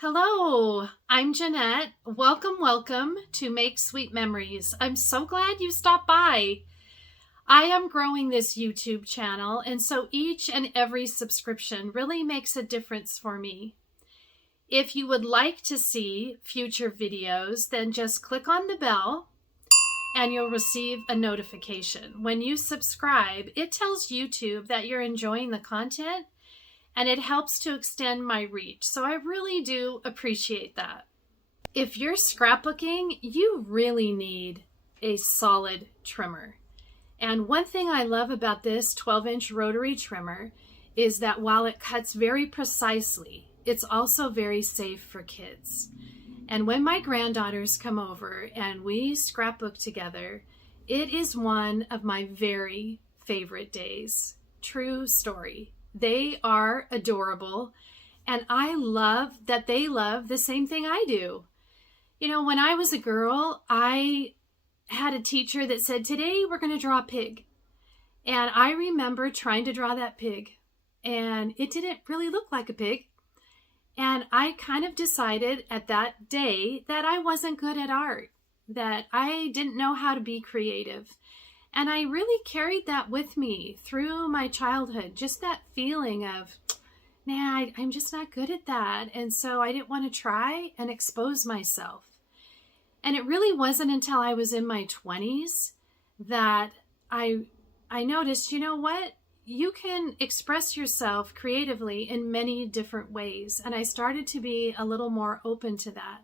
Hello, I'm Jeanette. Welcome to Make Sweet Memories. I'm so glad you stopped by. I am growing this YouTube channel, and so each and every subscription really makes a difference for me. If you would like to see future videos, then just click on the bell and you'll receive a notification. When you subscribe, it tells YouTube that you're enjoying the content, and it helps to extend my reach. So I really do appreciate that. If you're scrapbooking, you really need a solid trimmer. And one thing I love about this 12-inch rotary trimmer is that while it cuts very precisely, it's also very safe for kids. And when my granddaughters come over and we scrapbook together, it is one of my very favorite days. True story. They are adorable, and I love that they love the same thing I do. You know, when I was a girl, I had a teacher that said, today we're going to draw a pig. And I remember trying to draw that pig, and it didn't really look like a pig. And I kind of decided at that day that I wasn't good at art, that I didn't know how to be creative. And I really carried that with me through my childhood, just that feeling of, nah, I'm just not good at that. And so I didn't want to try and expose myself. And it really wasn't until I was in my 20s that I noticed, you know what? You can express yourself creatively in many different ways. And I started to be a little more open to that.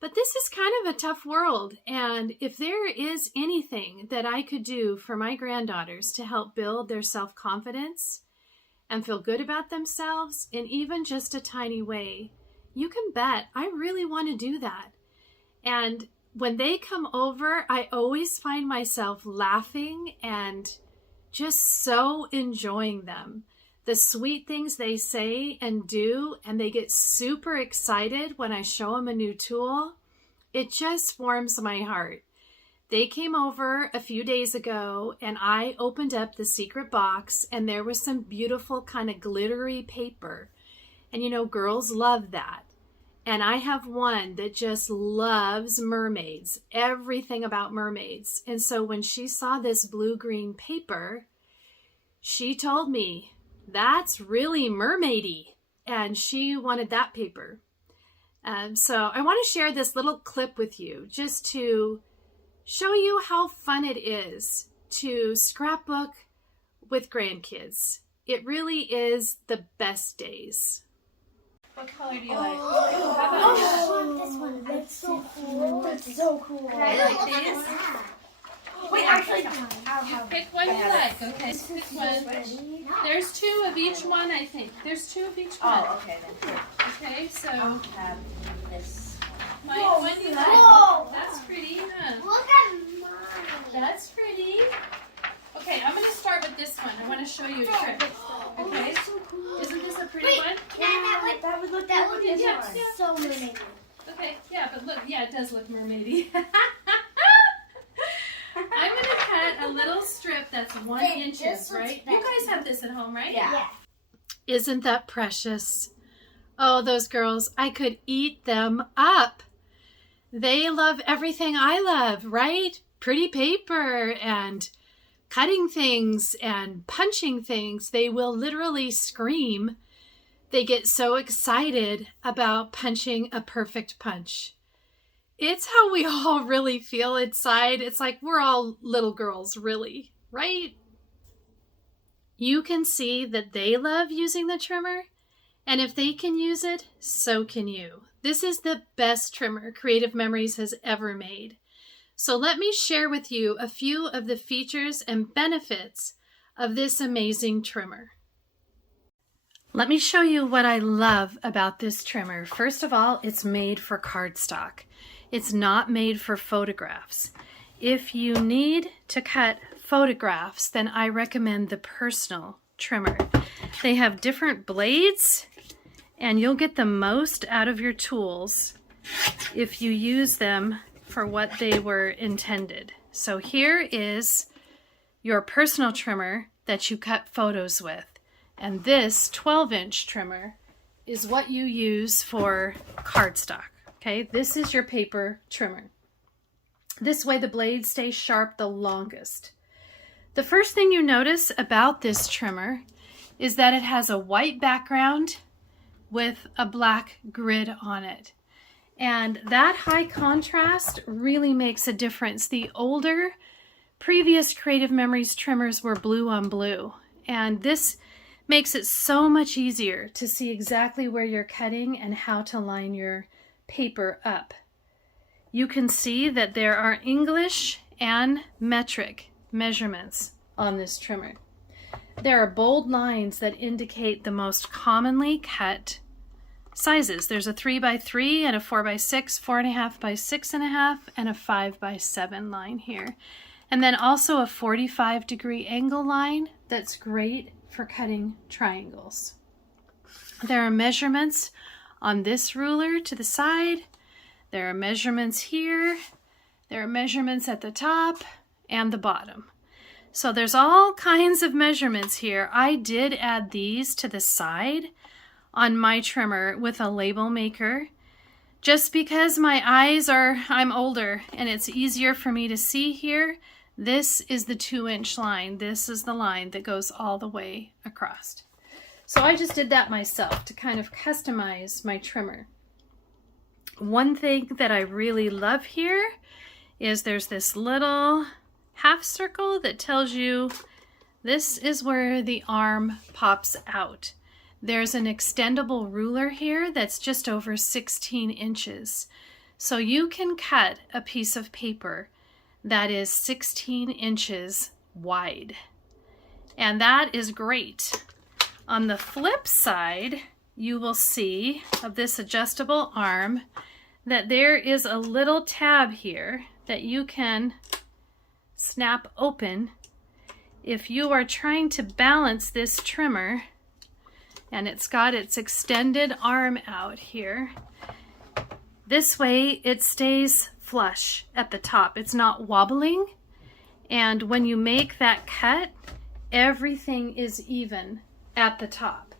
But this is kind of a tough world, and if there is anything that I could do for my granddaughters to help build their self-confidence and feel good about themselves in even just a tiny way, you can bet I really want to do that. And when they come over, I always find myself laughing and just so enjoying them. The sweet things they say and do, and they get super excited when I show them a new tool. It just warms my heart. They came over a few days ago, and I opened up the secret box, and there was some beautiful kind of glittery paper. And you know, girls love that. And I have one that just loves mermaids, everything about mermaids. And so when she saw this blue-green paper, she told me, that's really mermaidy, and she wanted that paper. So I want to share this little clip with you just to show you how fun it is to scrapbook with grandkids. It really is the best days. What color do you like? Oh, how about I want this one. That's so cool. That's so cool. Can I like these? Wait, actually, You pick one you like, okay? Pick one. There's two of each one, I think. There's two of each one. Oh, okay then. Okay, so I'll have this. Mike, one you like. Whoa. That's pretty, huh? Look at mine. That's pretty. Okay, I'm going to start with this one. I want to show you a trick. Okay? Isn't this a pretty one? That would look Yeah. so mermaidy. Okay, yeah, but look, yeah, it does look mermaidy. I'm going to cut a little strip that's 1 inch, right? You guys have this at home, right? Yeah. Isn't that precious? Oh, those girls, I could eat them up. They love everything I love, right? Pretty paper and cutting things and punching things. They will literally scream. They get so excited about punching a perfect punch. It's how we all really feel inside. It's like we're all little girls, really, right? You can see that they love using the trimmer, and if they can use it, so can you. This is the best trimmer Creative Memories has ever made. So let me share with you a few of the features and benefits of this amazing trimmer. Let me show you what I love about this trimmer. First of all, it's made for cardstock. It's not made for photographs. If you need to cut photographs, then I recommend the personal trimmer. They have different blades, and you'll get the most out of your tools if you use them for what they were intended. So here is your personal trimmer that you cut photos with. And this 12-inch trimmer is what you use for cardstock. Okay, this is your paper trimmer. This way the blade stays sharp the longest. The first thing you notice about this trimmer is that it has a white background with a black grid on it. And that high contrast really makes a difference. The older previous Creative Memories trimmers were blue on blue, and this makes it so much easier to see exactly where you're cutting and how to line your paper up. You can see that there are English and metric measurements on this trimmer. There are bold lines that indicate the most commonly cut sizes. There's a 3x3 and a 4x6, 4.5 by 6.5, and a 5x7 line here. And then also a 45-degree angle line that's great for cutting triangles. There are measurements on this ruler to the side. There are measurements here. There are measurements at the top and the bottom. So there's all kinds of measurements here. I did add these to the side on my trimmer with a label maker, just because I'm older and it's easier for me to see here. This is the 2-inch line. This is the line that goes all the way across. So I just did that myself to kind of customize my trimmer. One thing that I really love here is there's this little half circle that tells you this is where the arm pops out. There's an extendable ruler here that's just over 16 inches. So you can cut a piece of paper that is 16 inches wide. And that is great. On the flip side, you will see of this adjustable arm that there is a little tab here that you can snap open if you are trying to balance this trimmer, and it's got its extended arm out here. This way it stays flush at the top. It's not wobbling, and when you make that cut, everything is even at the top.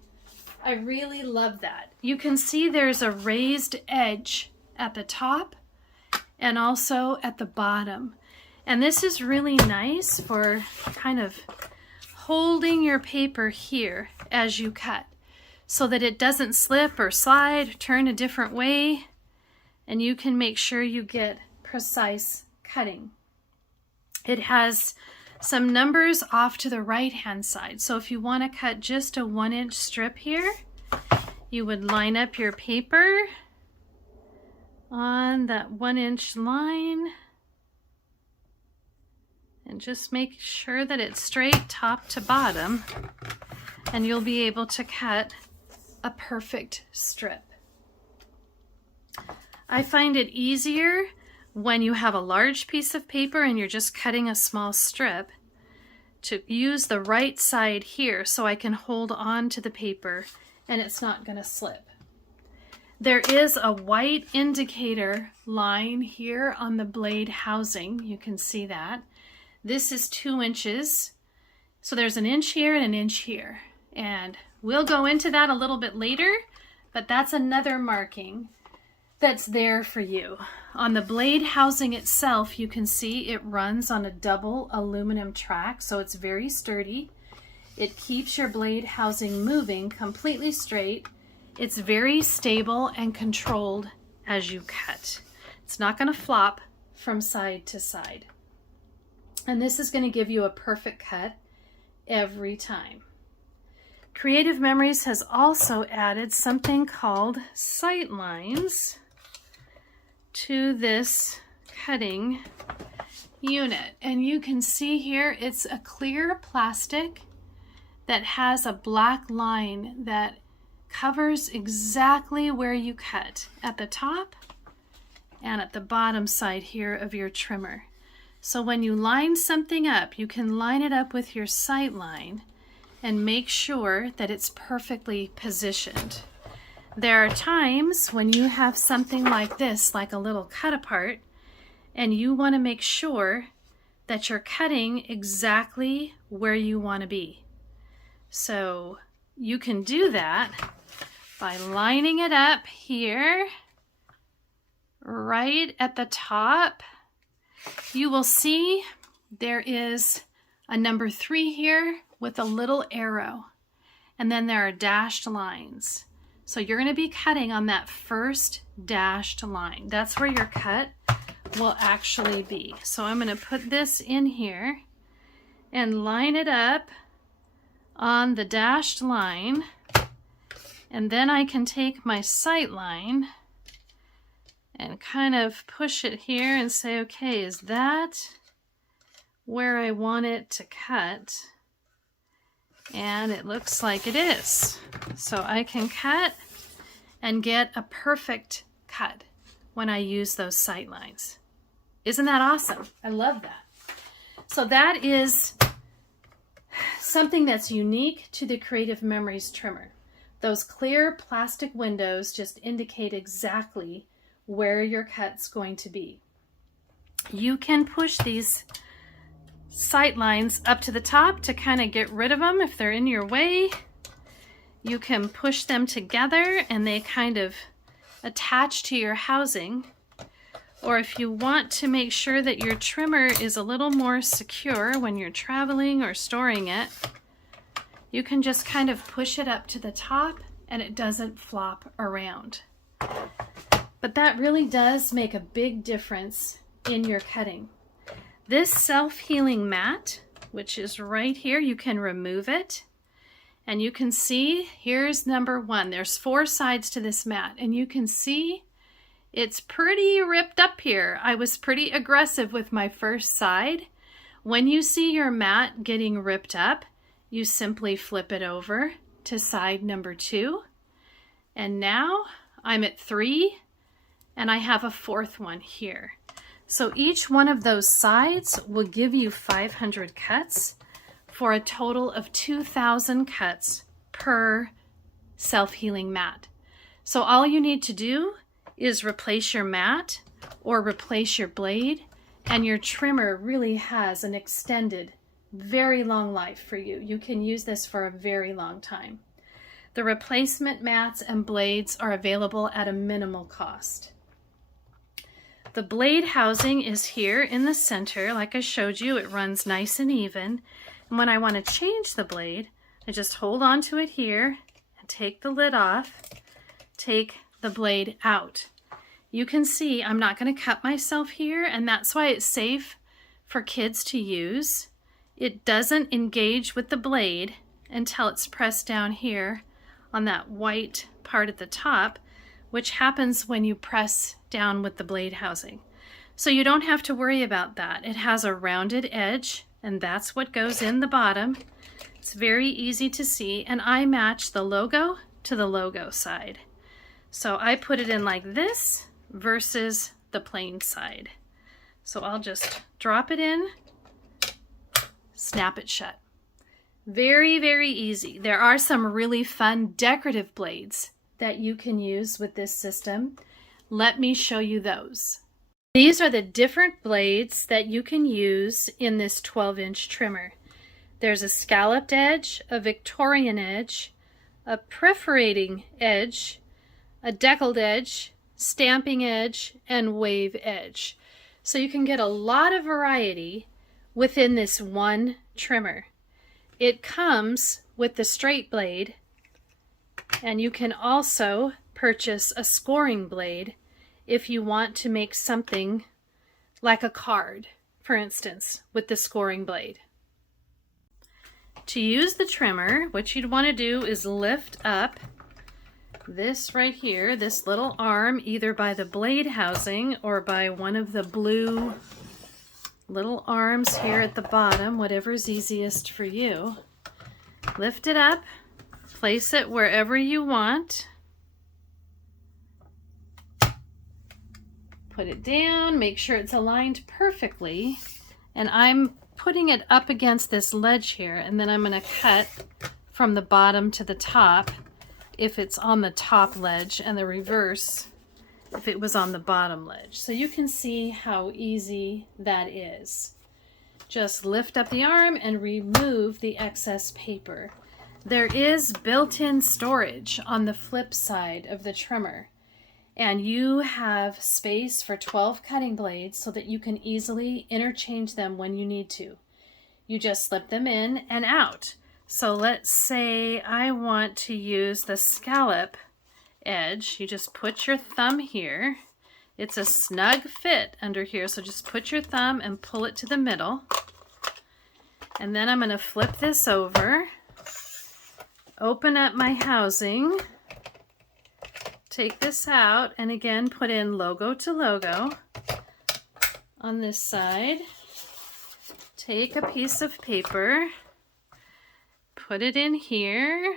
I really love that. You can see there's a raised edge at the top and also at the bottom. And this is really nice for kind of holding your paper here as you cut so that it doesn't slip or slide, turn a different way, and you can make sure you get precise cutting. It has some numbers off to the right-hand side. So if you want to cut just a 1-inch strip here, you would line up your paper on that 1-inch line and just make sure that it's straight top to bottom, and you'll be able to cut a perfect strip. I find it easier when you have a large piece of paper and you're just cutting a small strip to use the right side here so I can hold on to the paper and it's not going to slip. There is a white indicator line here on the blade housing. You can see that. This is 2 inches. So there's an inch here and an inch here. And we'll go into that a little bit later, but that's another marking that's there for you. On the blade housing itself, you can see it runs on a double aluminum track, so it's very sturdy. It keeps your blade housing moving completely straight. It's very stable and controlled as you cut. It's not going to flop from side to side. And this is going to give you a perfect cut every time. Creative Memories has also added something called sight lines to this cutting unit. And you can see here it's a clear plastic that has a black line that covers exactly where you cut at the top and at the bottom side here of your trimmer. So when you line something up, you can line it up with your sight line and make sure that it's perfectly positioned. There are times when you have something like this, like a little cut apart, and you want to make sure that you're cutting exactly where you want to be. So you can do that by lining it up here, right at the top. You will see there is a number 3 here with a little arrow, and then there are dashed lines. So you're going to be cutting on that first dashed line. That's where your cut will actually be. So I'm going to put this in here and line it up on the dashed line, and then I can take my sight line and kind of push it here and say, okay, is that where I want it to cut? And it looks like it is. So I can cut and get a perfect cut when I use those sight lines. Isn't that awesome? I love that. So that is something that's unique to the Creative Memories trimmer. Those clear plastic windows just indicate exactly where your cut's going to be. You can push these sight lines up to the top to kind of get rid of them if they're in your way. You can push them together and they kind of attach to your housing. Or if you want to make sure that your trimmer is a little more secure when you're traveling or storing it, you can just kind of push it up to the top and it doesn't flop around. But that really does make a big difference in your cutting. This self-healing mat, which is right here, you can remove it. And you can see, here's number 1. There's 4 sides to this mat, and you can see it's pretty ripped up here. I was pretty aggressive with my first side. When you see your mat getting ripped up, you simply flip it over to side number 2. And now I'm at 3, and I have a 4th one here. So each one of those sides will give you 500 cuts for a total of 2,000 cuts per self-healing mat. So all you need to do is replace your mat or replace your blade, and your trimmer really has an extended, very long life for you. You can use this for a very long time. The replacement mats and blades are available at a minimal cost. The blade housing is here in the center. Like I showed you, it runs nice and even. And when I want to change the blade, I just hold on to it here and take the lid off, take the blade out. You can see I'm not going to cut myself here, and that's why it's safe for kids to use. It doesn't engage with the blade until it's pressed down here on that white part at the top, which happens when you press down with the blade housing. So you don't have to worry about that. It has a rounded edge, and that's what goes in the bottom. It's very easy to see, and I match the logo to the logo side. So I put it in like this versus the plain side. So I'll just drop it in, snap it shut. Very, very easy. There are some really fun decorative blades that you can use with this system. Let me show you those. These are the different blades that you can use in this 12-inch trimmer. There's a scalloped edge, a Victorian edge, a perforating edge, a deckled edge, stamping edge, and wave edge. So you can get a lot of variety within this one trimmer. It comes with the straight blade, and you can also purchase a scoring blade if you want to make something like a card, for instance, with the scoring blade. To use the trimmer, what you'd want to do is lift up this right here, this little arm, either by the blade housing or by one of the blue little arms here at the bottom, whatever's easiest for you. Lift it up, place it wherever you want. Put it down, make sure it's aligned perfectly, and I'm putting it up against this ledge here, and then I'm going to cut from the bottom to the top if it's on the top ledge, and the reverse if it was on the bottom ledge. So you can see how easy that is. Just lift up the arm and remove the excess paper. there is built-in storage on the flip side of the trimmer. And you have space for 12 cutting blades so that you can easily interchange them when you need to. You just slip them in and out. So let's say I want to use the scallop edge. You just put your thumb here. It's a snug fit under here, so just put your thumb and pull it to the middle. And then I'm going to flip this over, open up my housing, take this out, and again put in logo to logo on this side. Take a piece of paper, put it in here,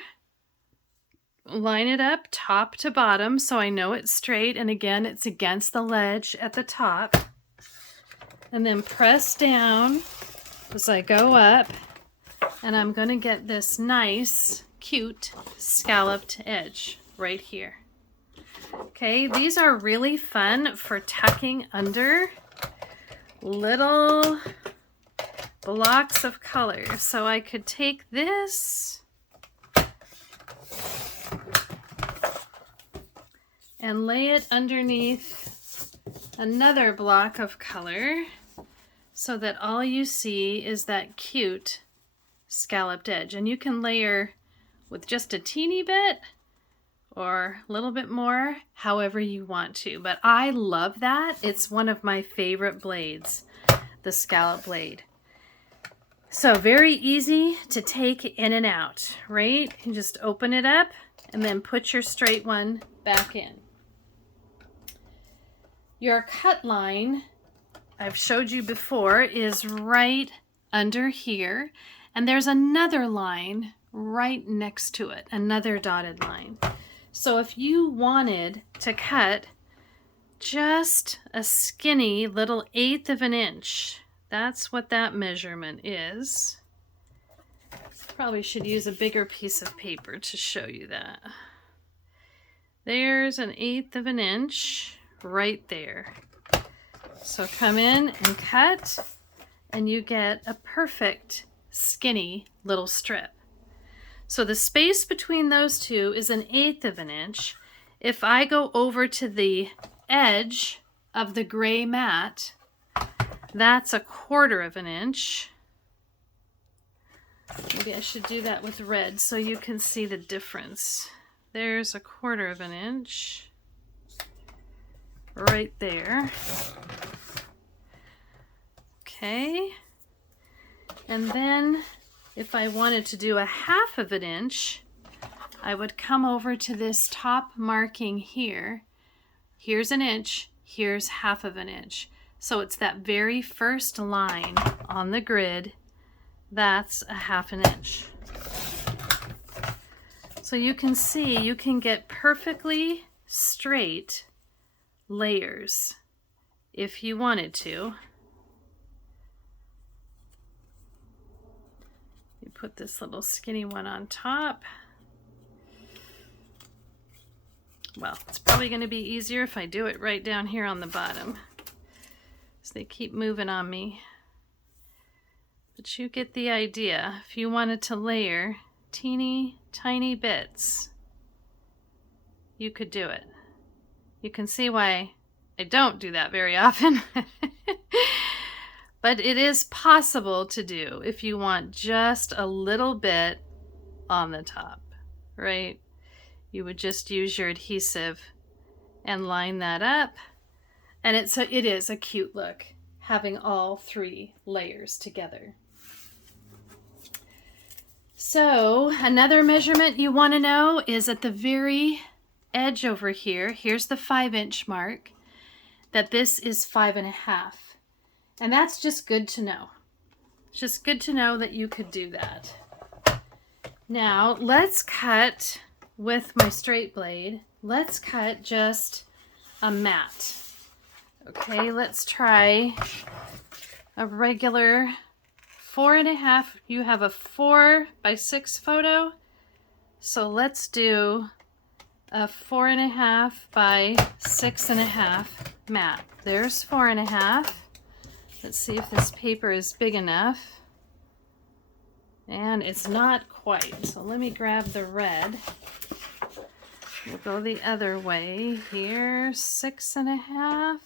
line it up top to bottom so I know it's straight, and again it's against the ledge at the top, and then press down as I go up, and I'm going to get this nice cute scalloped edge right here. Okay, these are really fun for tucking under little blocks of color. So I could take this and lay it underneath another block of color so that all you see is that cute scalloped edge. And you can layer with just a teeny bit or a little bit more, however you want to. But I love that. It's one of my favorite blades, the Scallop Blade. So very easy to take in and out, right? You just open it up and then put your straight one back in. Your cut line, I've showed you before, is right under here. And there's another line right next to it, another dotted line. So if you wanted to cut just a skinny little 1/8 of an inch, that's what that measurement is. Probably should use a bigger piece of paper to show you that. There's an 1/8 of an inch right there. So come in and cut, and you get a perfect skinny little strip. So the space between those two is an 1/8 of an inch. If I go over to the edge of the gray mat, that's a 1/4 of an inch. Maybe I should do that with red so you can see the difference. There's a 1/4 of an inch right there. Okay. And then if I wanted to do a 1/2 of an inch, I would come over to this top marking here. Here's an inch, here's 1/2 of an inch. So it's that very first line on the grid, that's a 1/2 an inch. So you can see you can get perfectly straight layers if you wanted to. You put this little skinny one on top. Well, it's probably going to be easier if I do it right down here on the bottom. So they keep moving on me. But you get the idea. If you wanted to layer teeny tiny bits, you could do it. You can see why I don't do that very often. But it is possible to do if you want just a little bit on the top, right? You would just use your adhesive and line that up. And it is a cute look, having all 3 layers together. So another measurement you want to know is at the very edge over here. Here's the 5-inch mark, that this is 5.5. And that's just good to know. It's just good to know that you could do that. Now let's cut with my straight blade. Let's cut just a mat. Okay, let's try a regular 4.5. You have a 4x6 photo. So let's do a 4.5 by 6.5 mat. There's 4.5. Let's see if this paper is big enough. And it's not quite. So let me grab the red. We'll go the other way here. 6.5.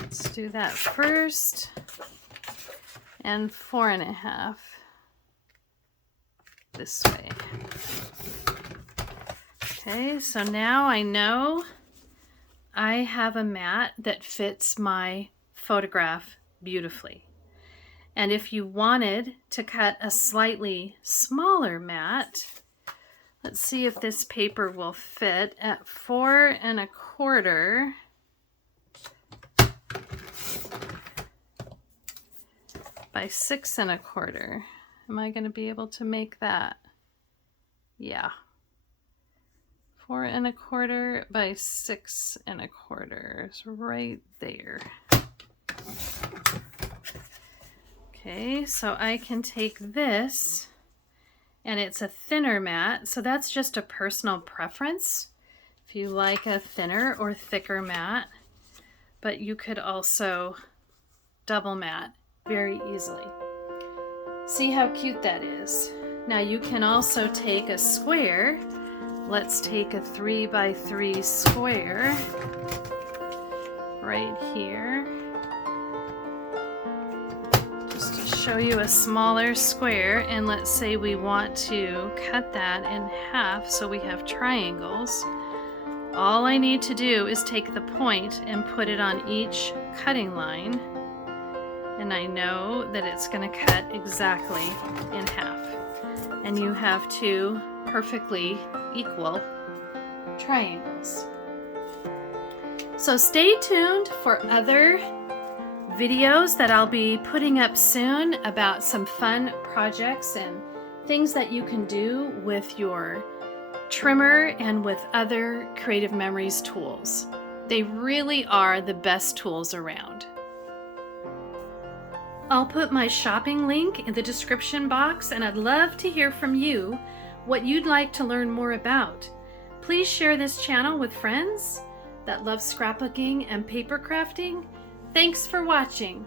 Let's do that first. And 4.5 this way. Okay, so now I know I have a mat that fits my photograph beautifully. And if you wanted to cut a slightly smaller mat, let's see if this paper will fit at 4.25 by 6.25. Am I going to be able to make that? Yeah. 4.25 by 6.25 is right there. Okay, so I can take this, and it's a thinner mat, so that's just a personal preference. If you like a thinner or thicker mat, but you could also double mat very easily. See how cute that is. Now you can also take a square. Let's take a 3 by 3 square right here. Just to show you a smaller square, and let's say we want to cut that in half so we have triangles. All I need to do is take the point and put it on each cutting line, and I know that it's going to cut exactly in half. And you have two perfectly equal triangles. So stay tuned for other videos that I'll be putting up soon about some fun projects and things that you can do with your trimmer and with other Creative Memories tools. They really are the best tools around. I'll put my shopping link in the description box, and I'd love to hear from you what you'd like to learn more about. Please share this channel with friends that love scrapbooking and paper crafting. Thanks for watching.